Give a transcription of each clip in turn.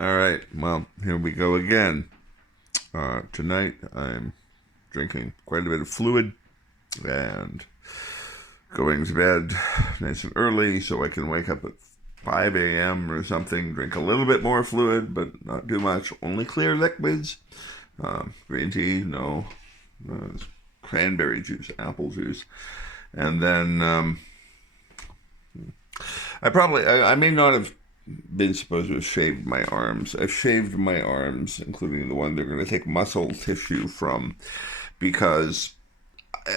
All right, well, here we go again. Tonight I'm drinking quite a bit of fluid and going to bed nice and early so I can wake up at 5 a.m. or something, drink a little bit more fluid, but not too much. Only clear liquids. Green tea, no. Cranberry juice, apple juice. And then I may not have been supposed to have shaved my arms. I've shaved my arms, including the one they're going to take muscle tissue from, because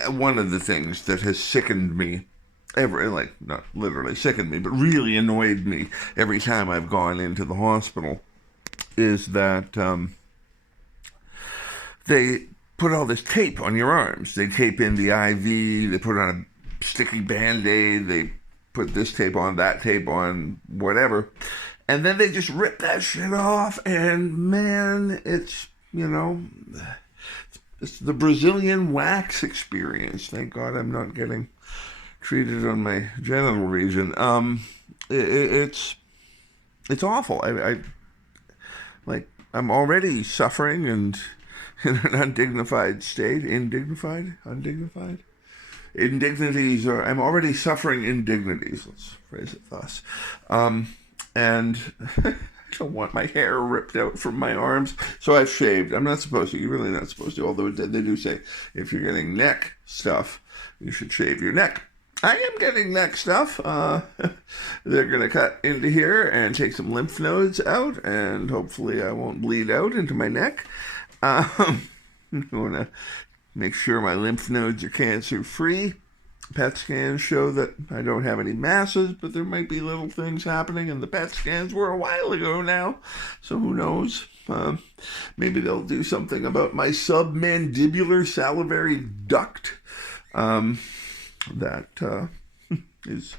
one of the things that has sickened me, not literally sickened me, but really annoyed me every time I've gone into the hospital, is that they put all this tape on your arms. They tape in the IV, they put on a sticky Band-Aid, they put this tape on, that tape on, whatever. And then they just rip that shit off, and man, it's the Brazilian wax experience. Thank God I'm not getting treated on my genital region. It's awful. I'm already suffering and in an undignified state. Undignified. Indignities are. I'm already suffering indignities. Let's phrase it thus. And I don't want my hair ripped out from my arms, so I've shaved. I'm not supposed to. You're really not supposed to. Although they do say if you're getting neck stuff, you should shave your neck. I am getting neck stuff. They're going to cut into here and take some lymph nodes out, and hopefully I won't bleed out into my neck. I'm going to make sure my lymph nodes are cancer-free. PET scans show that I don't have any masses, but there might be little things happening, and the PET scans were a while ago now, so who knows? Maybe they'll do something about my submandibular salivary duct that is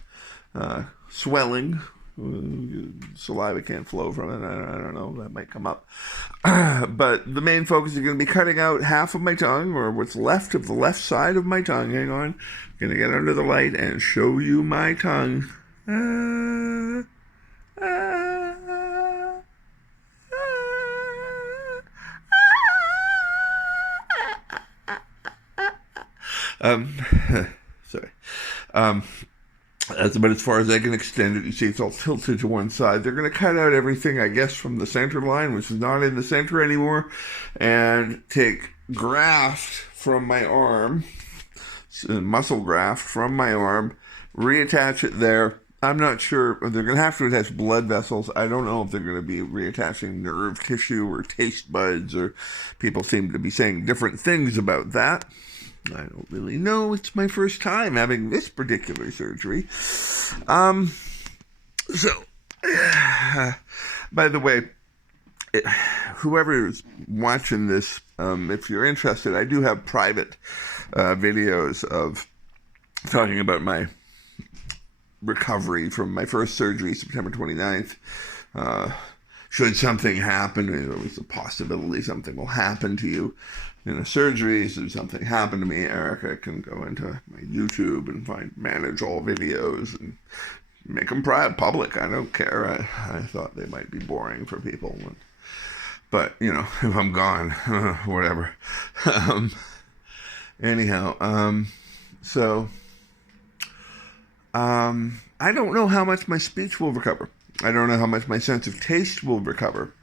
swelling. Saliva can't flow from it. I don't know. That might come up. But the main focus is going to be cutting out half of my tongue, or what's left of the left side of my tongue. Hang on. I'm going to get under the light and show you my tongue. Sorry. That's about as far as I can extend it. You see, it's all tilted to one side. They're going to cut out everything, I guess, from the center line, which is not in the center anymore, and take graft from my arm, muscle graft from my arm, reattach it there. I'm not sure. They're going to have to attach blood vessels. I don't know if they're going to be reattaching nerve tissue or taste buds, or people seem to be saying different things about that. I don't really know. It's my first time having this particular surgery. So, by the way, whoever is watching this, if you're interested, I do have private videos of talking about my recovery from my first surgery, September 29th. Should something happen, there's always a possibility something will happen to you in a surgery. So if something happened to me, Erica can go into my YouTube and manage all videos and make them public. I don't care. I thought they might be boring for people. But, if I'm gone, whatever. Anyhow, so I don't know how much my speech will recover. I don't know how much my sense of taste will recover.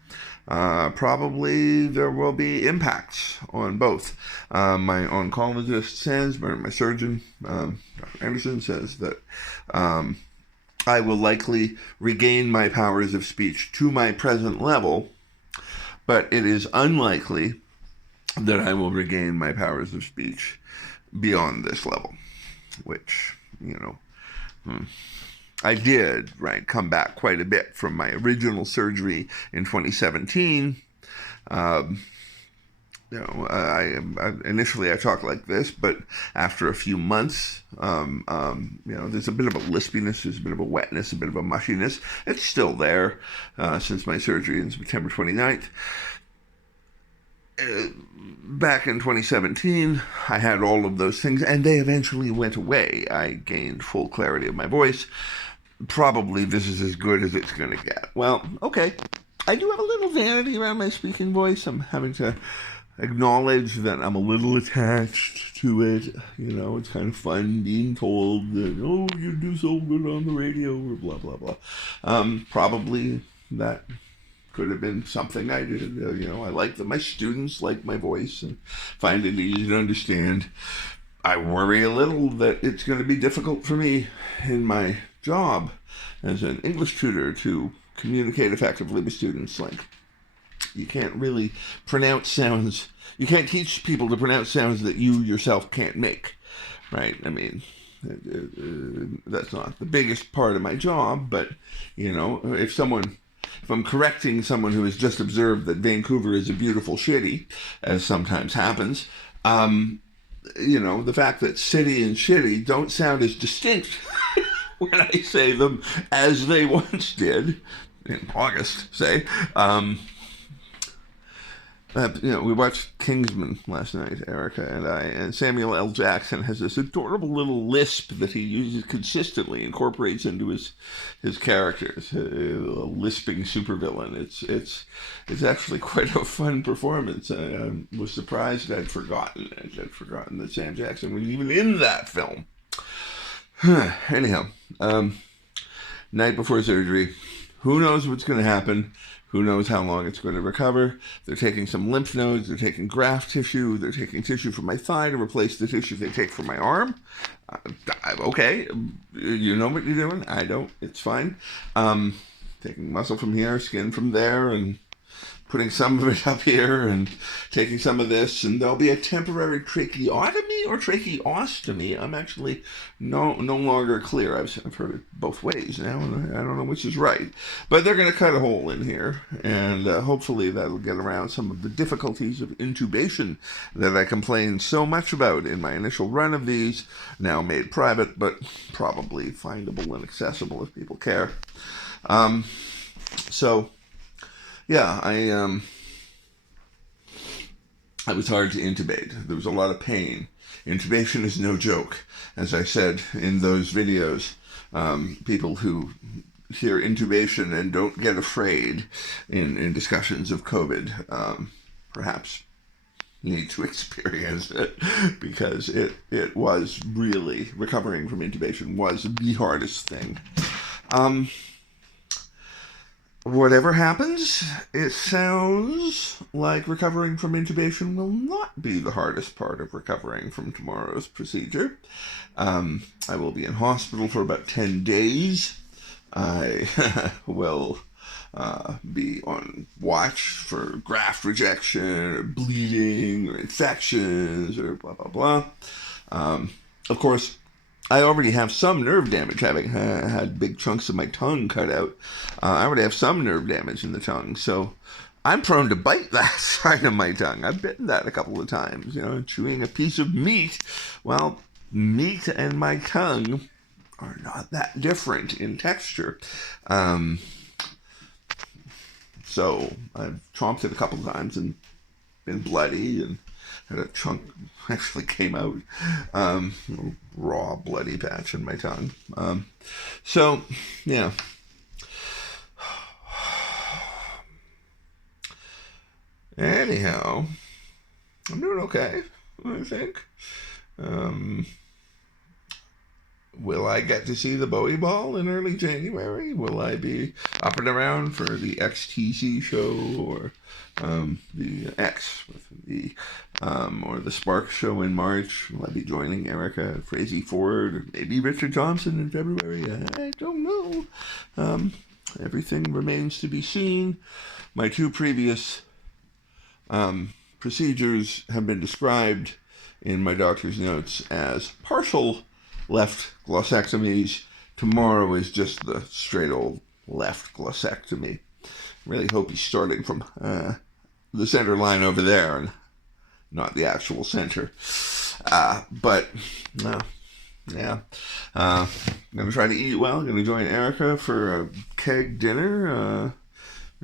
Probably there will be impacts on both. My oncologist says, my surgeon, Dr. Anderson, says that I will likely regain my powers of speech to my present level, but it is unlikely that I will regain my powers of speech beyond this level, which, I did, come back quite a bit from my original surgery in 2017. Initially I talked like this, but after a few months, there's a bit of a lispiness, there's a bit of a wetness, a bit of a mushiness. It's still there since my surgery on September 29th. Back in 2017, I had all of those things, and they eventually went away. I gained full clarity of my voice. Probably this is as good as it's going to get. Well, okay. I do have a little vanity around my speaking voice. I'm having to acknowledge that I'm a little attached to it. You know, it's kind of fun being told that, oh, you do so good on the radio, or blah, blah, blah. Probably that could have been something I did. You know, I like that my students like my voice and find it easy to understand. I worry a little that it's going to be difficult for me in my job as an English tutor to communicate effectively with students. Like, you can't really pronounce sounds. You can't teach people to pronounce sounds that you yourself can't make, right? I mean, that's not the biggest part of my job, but, you know, if I'm correcting someone who has just observed that Vancouver is a beautiful shitty, as sometimes happens, you know, the fact that city and shitty don't sound as distinct when I say them as they once did, in August, say. You know, we watched Kingsman last night, Erica and I, and Samuel L. Jackson has this adorable little lisp that he uses consistently, incorporates into his characters. A lisping supervillain. It's actually quite a fun performance. I was surprised I'd forgotten that Sam Jackson was even in that film. Anyhow, night before surgery, who knows what's going to happen? Who knows how long it's going to recover? They're taking some lymph nodes, they're taking graft tissue, they're taking tissue from my thigh to replace the tissue they take from my arm. Okay, you know what you're doing. I don't. It's fine. Taking muscle from here, skin from there, and putting some of it up here and taking some of this, and there'll be a temporary tracheotomy or tracheostomy. I'm actually no longer clear. I've heard it both ways now, and I don't know which is right. But they're going to cut a hole in here, and hopefully that'll get around some of the difficulties of intubation that I complained so much about in my initial run of these, now made private, but probably findable and accessible if people care. So... yeah, I was hard to intubate. There was a lot of pain. Intubation is no joke. As I said in those videos, people who hear intubation and don't get afraid in discussions of COVID, perhaps need to experience it, because it was really, recovering from intubation was the hardest thing. Whatever happens, it sounds like recovering from intubation will not be the hardest part of recovering from tomorrow's procedure. I will be in hospital for about 10 days. I will be on watch for graft rejection or bleeding or infections or blah, blah, blah. Of course, I already have some nerve damage, having had big chunks of my tongue cut out. I already have some nerve damage in the tongue, so I'm prone to bite that side of my tongue. I've bitten that a couple of times, you know, chewing a piece of meat. Well, meat and my tongue are not that different in texture. So I've chomped it a couple of times and been bloody, and had a chunk actually came out, raw bloody patch in my tongue. So yeah. Anyhow, I'm doing okay, I think. Will I get to see the Bowie Ball in early January? Will I be up and around for the XTC show, or the X with the or the Spark show in March? Will I be joining Erica Frazee Ford, or maybe Richard Thompson in February? I don't know. Everything remains to be seen. My two previous procedures have been described in my doctor's notes as partial left glossectomies. Tomorrow is just the straight old left glossectomy. Really hope he's starting from the center line over there and not the actual center. But no, yeah. I'm going to try to eat well. I'm going to join Erica for a keg dinner or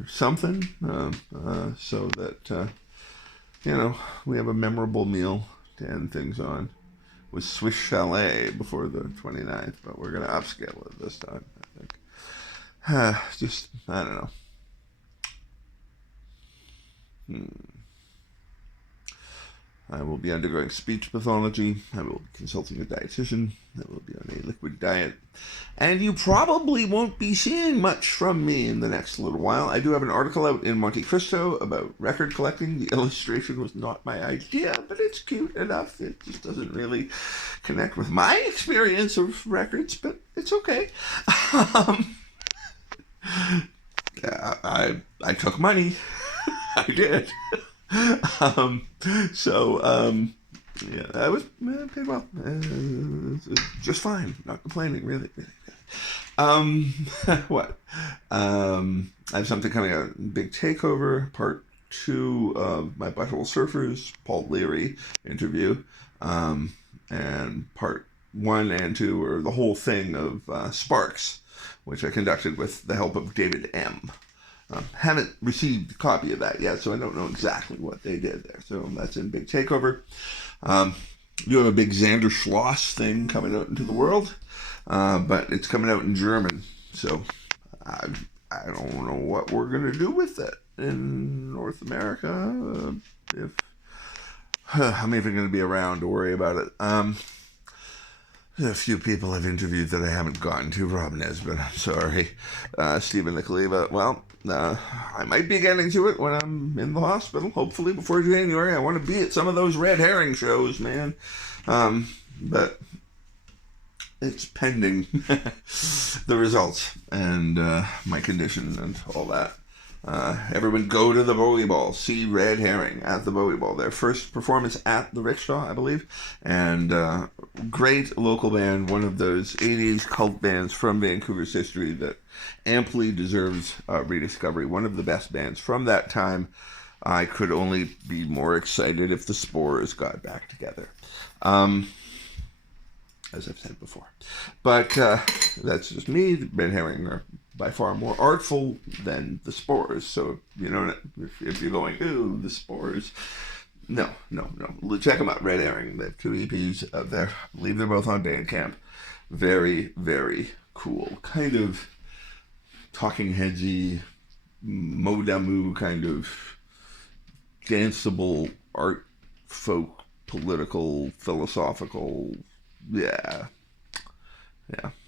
something, so that, you know, we have a memorable meal to end things on. With Swiss Chalet before the 29th, but we're going to upscale it this time, I think. Just, I don't know. I will be undergoing speech pathology. I will be consulting a dietitian. I will be on a liquid diet. And you probably won't be seeing much from me in the next little while. I do have an article out in Monte Cristo about record collecting. The illustration was not my idea, but it's cute enough. It just doesn't really connect with my experience of records, but it's okay. I took money. I did. Yeah, I was paid well. Just fine. Not complaining, really. What? I have something coming out. Big Takeover, part 2 of my Butthole Surfers, Paul Leary interview. And part 1 and 2, or the whole thing of Sparks, which I conducted with the help of David M. Haven't received a copy of that yet, so I don't know exactly what they did there. So that's in Big Takeover. You have a big Xander Schloss thing coming out into the world, but it's coming out in German. So I don't know what we're going to do with it in North America. If I'm even going to be around to worry about it. A few people I've interviewed that I haven't gotten to. Rob Nesbitt, I'm sorry. Stephen Nicoleva. Well, I might be getting to it when I'm in the hospital, hopefully before January. I want to be at some of those red herring shows, man. But it's pending the results and my condition and all that. Everyone go to the Bowie Ball, see Red Herring at the Bowie Ball. Their first performance at the Rickshaw, I believe. And great local band, one of those 80s cult bands from Vancouver's history that amply deserves rediscovery. One of the best bands from that time. I could only be more excited if the Spores got back together. As I've said before. But that's just me. The Red Herring are by far more artful than the Spores. So, you know, if you're going, ooh, the Spores. No. Check them out, Red Herring. They have 2 EPs out there. I believe they're both on Bandcamp. Very, very cool. Kind of Talking Headsy, Modamu kind of danceable art, folk, political, philosophical. Yeah.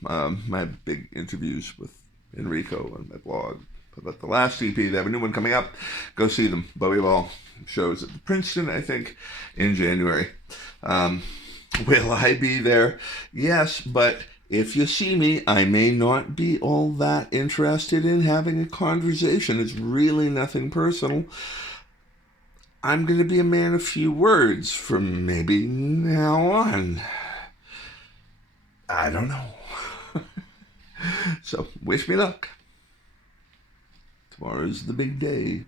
My big interviews with Enrico on my blog about the last EP. They have a new one coming up. Go see them. Bowie Ball shows at the Princeton, I think, in January. Will I be there? Yes, but if you see me, I may not be all that interested in having a conversation. It's really nothing personal. I'm going to be a man of few words from maybe now on. I don't know. So, wish me luck. Tomorrow's the big day.